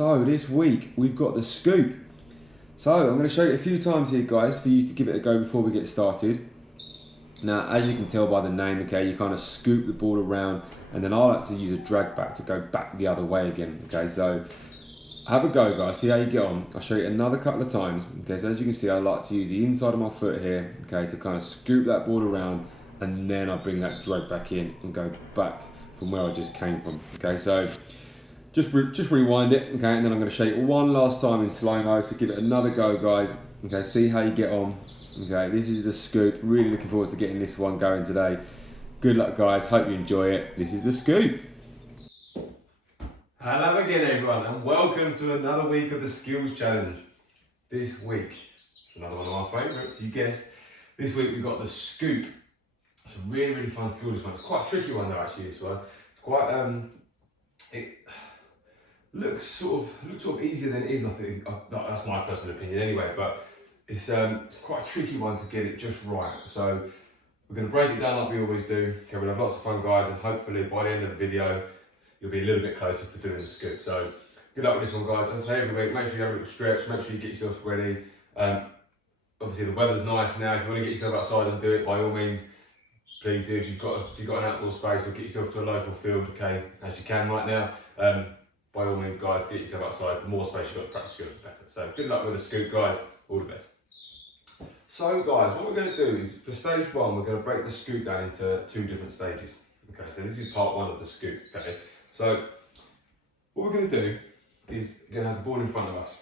So this week we've got the scoop. So I'm going to show you a few times here, guys, for you to give it a go before we get started. Now, as you can tell by the name, okay, you kind of scoop the ball around, and then I like to use a drag back to go back the other way again. Okay, so have a go, guys. See how you get on. I'll show you another couple of times. Okay, so as you can see, I like to use the inside of my foot here, okay, to kind of scoop that ball around, and then I bring that drag back in and go back from where I just came from. Okay, so just rewind it, okay, and then I'm going to show you one last time in slow-mo, so give it another go, guys. Okay, see how you get on. Okay, this is the scoop. Really looking forward to getting this one going today. Good luck, guys. Hope you enjoy it. This is the scoop. Hello again, everyone, and welcome to another week of the Skills Challenge. This week, it's another one of my favourites, you guessed. This week we've got the scoop. It's a really fun skill, this one. It's quite a tricky one though, actually, this one. It's quite, it looks sort of easier than it is, I think. That's my personal opinion anyway, but it's quite a tricky one to get it just right. So we're going to break it down like we always do. Okay, we'll have lots of fun, guys, and hopefully by the end of the video, you'll be a little bit closer to doing the scoop. So good luck with this one, guys. As I say every week, make sure you have a little stretch, make sure you get yourself ready. Obviously the weather's nice now. If you want to get yourself outside and do it, by all means, please do. If you've got an outdoor space, or get yourself to a local field, okay, as you can right now. By all means, guys, get yourself outside. The more space you've got to practice skills, the better. So good luck with the scoop, guys. All the best. So, guys, what we're going to do is, for stage one, we're going to break the scoop down into two different stages. Okay, so this is part one of the scoop, okay? So, what we're going to do is we're going to have the ball in front of us.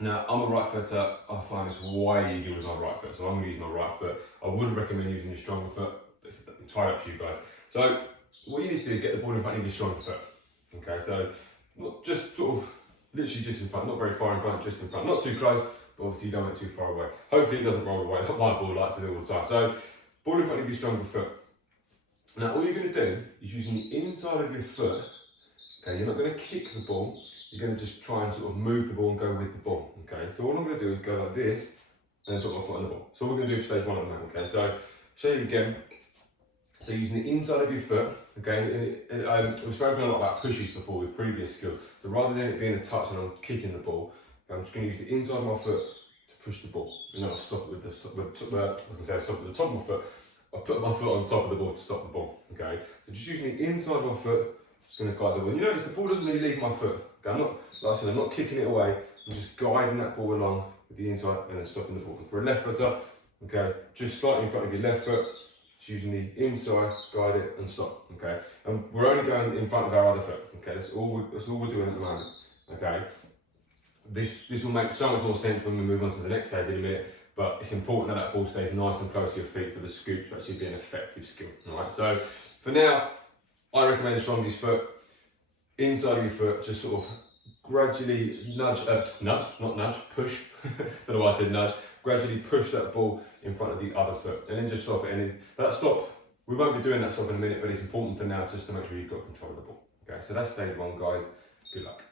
Now, I'm a right footer. I find this way easier with my right foot, so I'm going to use my right foot. I would recommend using your stronger foot, but it's entirely up to you guys. So, what you need to do is get the ball in front of your stronger foot. Okay, so not just sort of literally just in front, not very far in front, just in front, not too close, but obviously you don't want it too far away. Hopefully it doesn't roll away, like my ball likes to do all the time. So, ball in front of your stronger foot. Now, all you're going to do is using the inside of your foot. Okay, you're not going to kick the ball, you're going to just try and sort of move the ball and go with the ball. Okay, so all I'm going to do is go like this and then put my foot on the ball. So what we're going to do for stage one at the moment. Okay, so show you again. So using the inside of your foot, okay, we've spoken a lot about pushes before with previous skills. So rather than it being a touch and I'm kicking the ball, I'm just going to use the inside of my foot to push the ball. And then I'll stop it with I'll stop at the top of my foot. I'll put my foot on top of the ball to stop the ball, okay? So just using the inside of my foot, just going to guide the ball. You notice the ball doesn't really leave my foot. Okay, I'm not, like I said, I'm not kicking it away. I'm just guiding that ball along with the inside and then stopping the ball. And for a left footer, okay, just slightly in front of your left foot, just using the inside, guide it and stop, okay? And we're only going in front of our other foot, okay? That's all we're doing at the moment, okay? This will make so much more sense when we move on to the next stage in a minute, but it's important that ball stays nice and close to your feet for the scoop to actually be an effective skill, all right? So for now, I recommend the strongest foot, inside of your foot, just sort of gradually push, don't know why I said nudge, gradually push that ball in front of the other foot and then just stop it. And that stop, we won't be doing that stop in a minute, but it's important for now just to make sure you've got control of the ball. Okay, so that's stage one, guys. Good luck.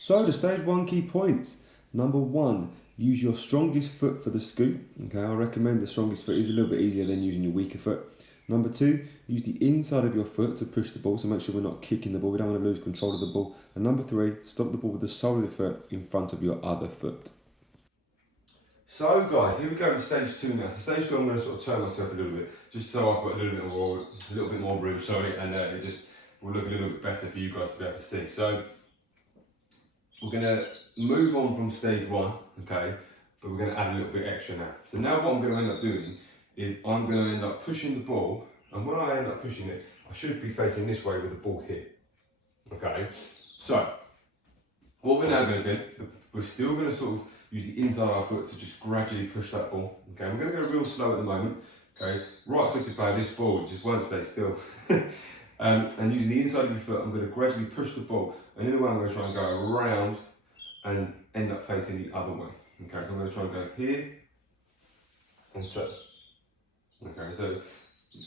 So the stage one key points. Number one, use your strongest foot for the scoop. Okay, I recommend the strongest foot is a little bit easier than using your weaker foot. Number two, use the inside of your foot to push the ball, so make sure we're not kicking the ball, we don't want to lose control of the ball. And number three, stop the ball with the sole of the foot in front of your other foot. So guys, here we go with stage two now. So stage two, I'm going to sort of turn myself a little bit, just so I've got a little bit more room, sorry, and it just will look a little bit better for you guys to be able to see. So we're going to move on from stage one, okay, but we're going to add a little bit extra now. So now what I'm going to end up doing is I'm going to end up pushing the ball, and when I end up pushing it, I should be facing this way with the ball here, okay? So what we're now going to do, we're still going to sort of use the inside of our foot to just gradually push that ball. Okay, we're going to go real slow at the moment. Okay, right footed player, this ball just won't stay still. And using the inside of your foot, I'm going to gradually push the ball. And in a way, I'm going to try and go around and end up facing the other way. Okay, so I'm going to try and go here and turn. Okay, so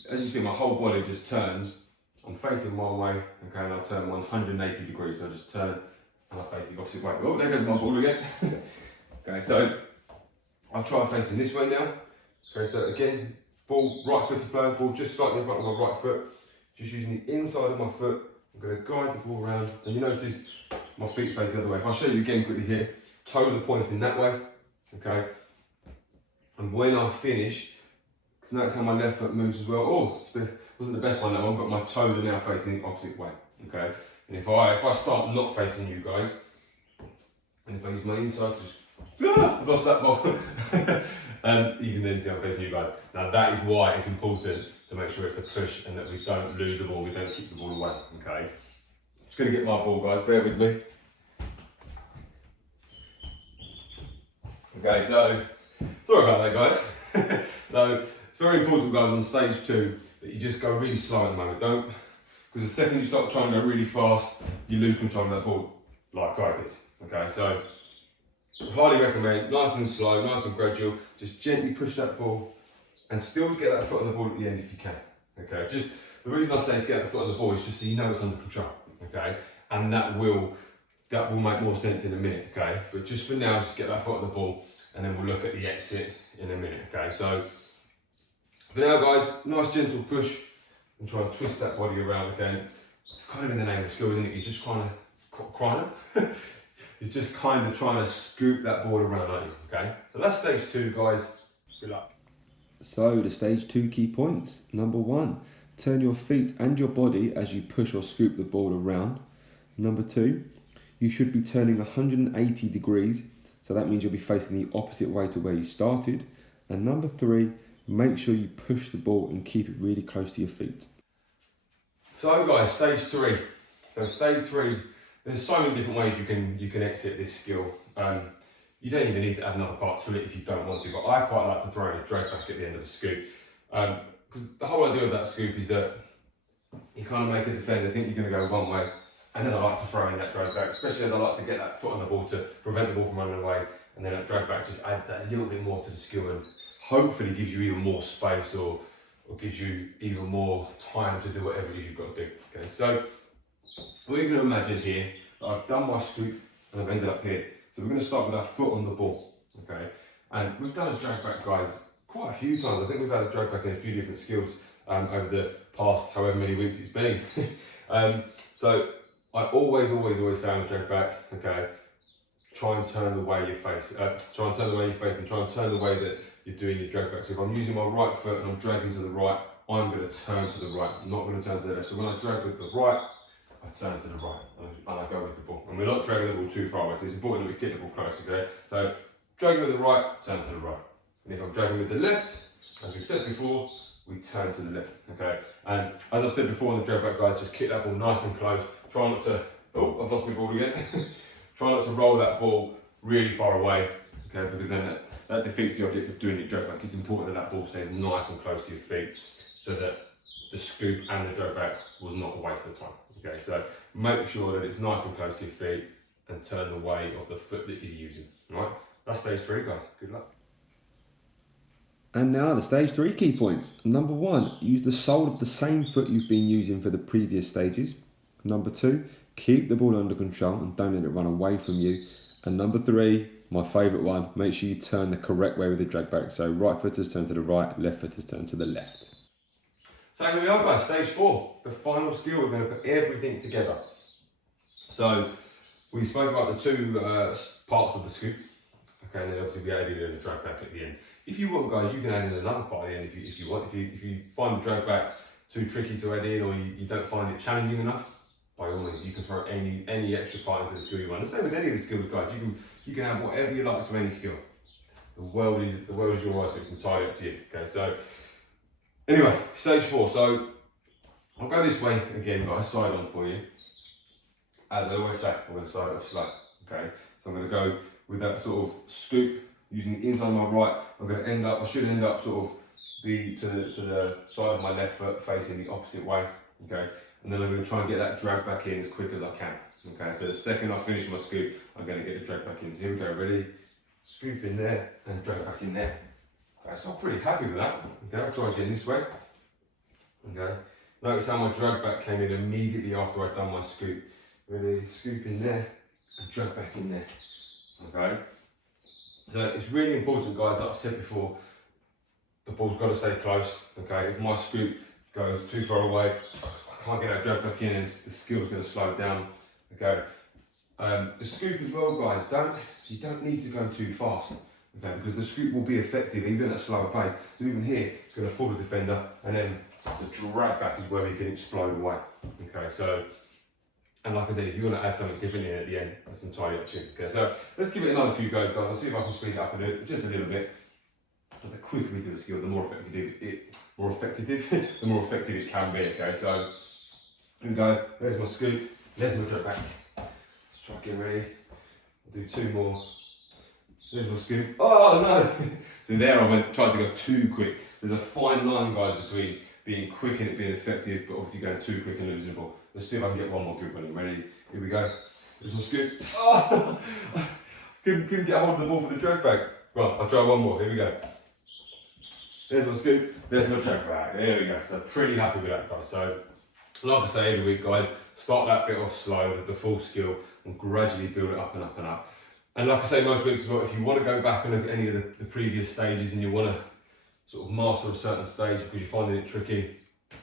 as you see, my whole body just turns. I'm facing one way, okay, and I'll turn 180 degrees. So I just turn and I face the opposite way. Oh, there goes my ball again. Okay, so I'll try facing this way now. Okay, so again, ball, right footed player, ball just slightly in front of my right foot. Just using the inside of my foot I'm going to guide the ball around, and you notice my feet face the other way. If I show you again quickly here, toes are pointing that way, okay? And when I finish, because notice how my left foot moves as well. Oh, wasn't the best one that one, but my toes are now facing the opposite way, okay? And if I start not facing you guys, and if I use my inside to just, I've lost that ball. And you can then see I'm facing you guys. Now that is why it's important to make sure it's a push and that we don't lose the ball, we don't kick the ball away, okay? Just gonna get my ball, guys, bear with me. Okay, so, sorry about that, guys. So, it's very important, guys, on stage 2, that you just go really slow at the moment, don't, because the second you start trying to go really fast, you lose control of that ball, like I did, okay? So, I highly recommend, nice and slow, nice and gradual, just gently push that ball, and still get that foot on the ball at the end if you can, okay? Just, the reason I say to get the foot on the ball is just so you know it's under control, okay? And that will make more sense in a minute, okay? But just for now, just get that foot on the ball, and then we'll look at the exit in a minute, okay? So, for now, guys, nice gentle push, and try and twist that body around again. It's kind of in the name of the skill, isn't it? You're just you're just kind of trying to scoop that ball around, aren't you, okay? So that's stage 2, guys. Good luck. So the stage 2 key points. Number 1, turn your feet and your body as you push or scoop the ball around. Number 2, you should be turning 180 degrees. So that means you'll be facing the opposite way to where you started. And number 3, make sure you push the ball and keep it really close to your feet. So guys, stage 3. So stage 3, there's so many different ways you can exit this skill. You don't even need to add another part to it if you don't want to, but I quite like to throw in a drag back at the end of a scoop. Because the whole idea of that scoop is that you kind of make a defender think you're going to go one way, and then I like to throw in that drag back, especially as I like to get that foot on the ball to prevent the ball from running away, and then that drag back just adds that little bit more to the skill and hopefully gives you even more space or gives you even more time to do whatever it is you've got to do. Okay, so what you're going to imagine here, I've done my scoop and I've ended up here. So we're going to start with our foot on the ball, okay? And we've done a drag back, guys, quite a few times. I think we've had a drag back in a few different skills over the past however many weeks it's been. So I always say on the drag back, okay, try and turn the way you face, and try and turn the way that you're doing your drag back. So if I'm using my right foot and I'm dragging to the right, I'm going to turn to the right. I'm not going to turn to the left. So when I drag with the right, I turn to the right and I go with the ball. And we're not dragging the ball too far away, so it's important that we keep the ball close, okay? So dragging with the right, turn to the right. And if I'm dragging with the left, as we've said before, we turn to the left, okay? And as I've said before in the drag back, guys, just keep that ball nice and close. Try not to, oh, I've lost my ball again. Try not to roll that ball really far away, okay? Because then that defeats the object of doing your drag back. It's important that that ball stays nice and close to your feet so that the scoop and the drag back was not a waste of time. Okay, so make sure that it's nice and close to your feet and turn the way of the foot that you're using. All right, that's stage 3, guys. Good luck. And now the stage 3 key points. Number 1, use the sole of the same foot you've been using for the previous stages. Number 2, keep the ball under control and don't let it run away from you. And number 3, my favourite one, make sure you turn the correct way with the drag back. So right footers turn to the right, left footers turn to the left. So here we are, guys, stage 4, the final skill. We're going to put everything together. So we spoke about the 2 parts of the scoop. Okay, and then obviously we added in a drag back at the end. If you want, guys, you can add in another part at the end if you want. If you find the drag back too tricky to add in, or you don't find it challenging enough, by all means, you can throw any extra part into the skill you want. The same with any of the skills, guys. You can add whatever you like to any skill. The world is your oyster. It's entirely up to you. Okay, so. Anyway, stage 4, so I'll go this way again, guys, side on for you. As I always say, I'm going to side off slow, okay? So I'm going to go with that sort of scoop, using the inside of my right. I should end up sort of to the side of my left foot facing the opposite way, okay? And then I'm going to try and get that drag back in as quick as I can, okay? So the second I finish my scoop, I'm going to get the drag back in. So here we go, ready? Scoop in there and drag back in there. Okay, so I'm pretty happy with that. Okay, I'll try again this way. Okay, notice how my drag back came in immediately after I'd done my scoop. Really scoop in there and drag back in there. Okay, so it's really important, guys, like I've said before, the ball's got to stay close. Okay, if my scoop goes too far away, I can't get that drag back in, and the skill's going to slow down. Okay. The scoop as well, guys. You don't need to go too fast. Okay, because the scoop will be effective even at a slower pace. So even here, it's going to fool the defender, and then the drag back is where he can explode away. Okay, so, and like I said, if you want to add something different in at the end, that's entirely up to you. Okay, so let's give it another few goes, guys. I'll see if I can speed it up a little, just a little bit. But the quicker we do the skill, the more effective the more effective it can be. Okay, so here we go. There's my scoop. There's my drag back. Let's try getting ready. I'll do 2 more. There's my scoop. Oh no! So there I tried to go too quick. There's a fine line, guys, between being quick and it being effective, but obviously going too quick and losing the ball. Let's see if I can get one more good one. Ready? Here we go. There's my scoop. Oh! couldn't get hold of the ball for the drag back. Right, I'll try one more. Here we go. There's my scoop. There's my drag back. There we go. So pretty happy with that, guys. So like I say every week, guys, start that bit off slow with the full skill and gradually build it up and up and up. And like I say most weeks as well, if you want to go back and look at any of the previous stages and you want to sort of master a certain stage because you're finding it tricky,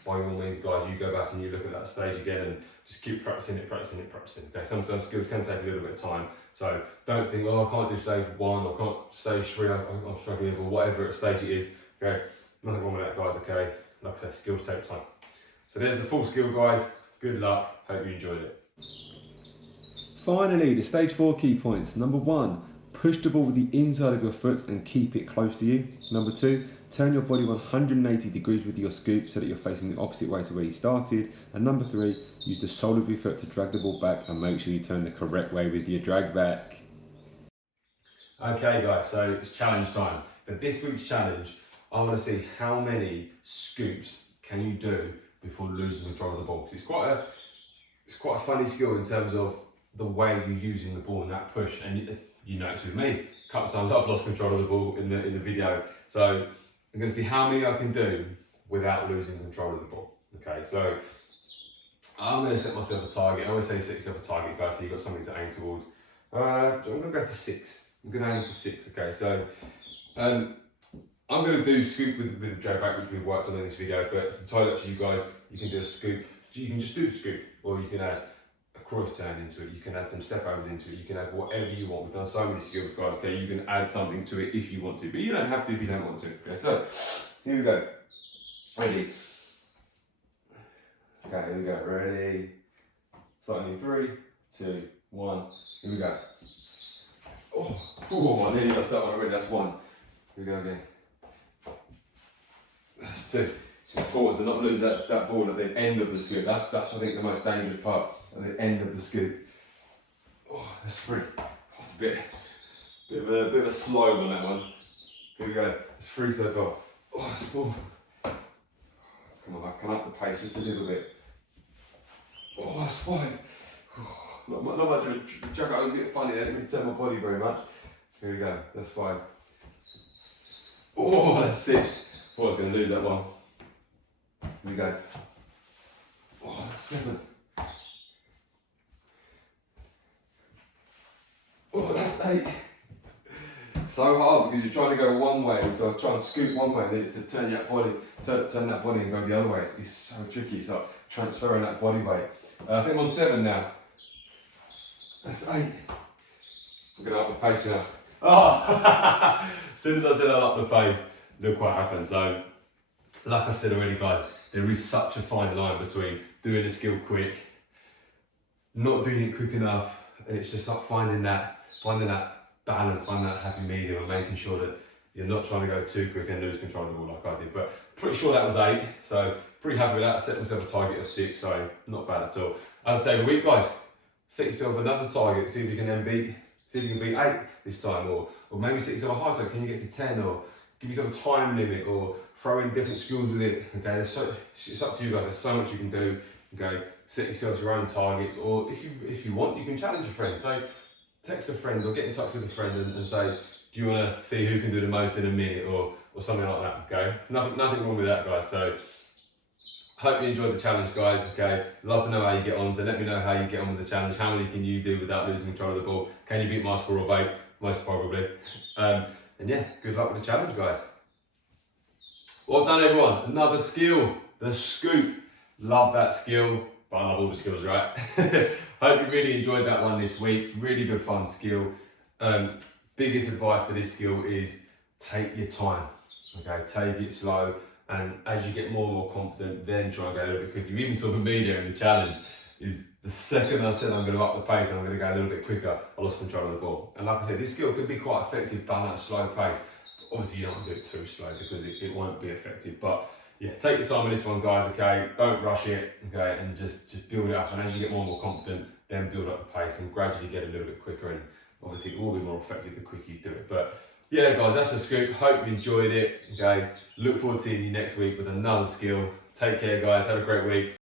by all means, guys, you go back and you look at that stage again and just keep practicing it. Okay, sometimes skills can take a little bit of time. So don't think, oh, I can't do stage 1 or can't stage 3, I'm struggling, or whatever stage it is. Okay, nothing wrong with that, guys, okay? Like I said, skills take time. So there's the full skill, guys. Good luck, hope you enjoyed it. Finally, the stage 4 key points. Number 1, push the ball with the inside of your foot and keep it close to you. Number 2, turn your body 180 degrees with your scoop so that you're facing the opposite way to where you started. And number 3, use the sole of your foot to drag the ball back and make sure you turn the correct way with your drag back. Okay, guys, so it's challenge time. For this week's challenge, I want to see how many scoops can you do before losing control of the ball. It's quite a funny skill in terms of the way you're using the ball in that push, and you notice with me, a couple of times I've lost control of the ball in the video. So I'm going to see how many I can do without losing control of the ball. Okay, so I'm going to set myself a target. I always say set yourself a target, guys, so you've got something to aim towards. I'm going to go for 6. I'm going to aim for 6. Okay, so I'm going to do scoop with the drag back, which we've worked on in this video, but it's entirely up to you guys. You can do a scoop. You can just do a scoop, or you can add a cross turn into it, you can add some step overs into it, you can add whatever you want. We've done so many skills, guys, okay? You can add something to it if you want to, but you don't have to if you don't want to. Okay, so here we go. Ready? Okay, here we go. Ready? Starting in 3, 2, 1. Here we go. Oh, I nearly got that one already. That's 1. Here we go again. That's 2. It's important to not lose that ball at the end of the scoop. That's I think the most dangerous part, at the end of the scoop. Oh, that's 3. Oh, it's a bit of a slow on that one. Here we go. It's 3 so far. Oh, it's 4. Come on, I can up the pace just a little bit. Oh, that's 5. Oh, not much of a joke. I was a bit funny. I didn't really turn my body very much. Here we go. That's 5. Oh, that's 6. I thought I was going to lose that one. Here we go. Oh, that's 7. Oh, that's 8. So hard because you're trying to go one way, so I was trying to scoop one way, and then it's to turn that body and go the other way. It's so tricky. It's like transferring that body weight. I think I'm on 7 now. That's 8. I'm gonna up the pace now. Oh, as soon as I said I'll up the pace, look what happened. So, like I said already, guys, there is such a fine line between doing a skill quick, not doing it quick enough, and it's just like finding that balance, finding that happy medium, and making sure that you're not trying to go too quick and lose control of the ball like I did. But pretty sure that was 8, so pretty happy with that. I set myself a target of 6, so not bad at all. As I say every week, guys, set yourself another target, see if you can beat 8 this time, or maybe set yourself a high target. Can you get to 10, or give yourself a time limit, or throw in different skills with it. Okay, it's up to you guys. There's so much you can do. Okay, set yourself your own targets, or if you want, you can challenge a friend. So text a friend or get in touch with a friend and say, do you want to see who can do the most in a minute, or something like that. Okay, nothing wrong with that, guys. So hope you enjoyed the challenge, guys. Okay, love to know how you get on. So let me know how you get on with the challenge. How many can you do without losing control of the ball? Can you beat my score of 8? Most probably. And yeah, good luck with the challenge, guys. Well done, everyone. Another skill, the scoop. Love that skill, but I love all the skills, right? Hope you really enjoyed that one this week. Really good fun skill. Biggest advice for this skill is take your time, okay? Take it slow, and as you get more and more confident, then try and go a little bit quicker. You even saw for me there in the challenge, is the second I said I'm going to up the pace and I'm going to go a little bit quicker, I lost control of the ball. And like I said, this skill can be quite effective done at a slow pace. Obviously you don't want to do it too slow because it won't be effective. But yeah, take your time with this one, guys, okay? Don't rush it, okay? And just build it up. And as you get more and more confident, then build up the pace and gradually get a little bit quicker. And obviously it will be more effective the quicker you do it. But yeah, guys, that's the scoop. Hope you enjoyed it, okay? Look forward to seeing you next week with another skill. Take care, guys. Have a great week.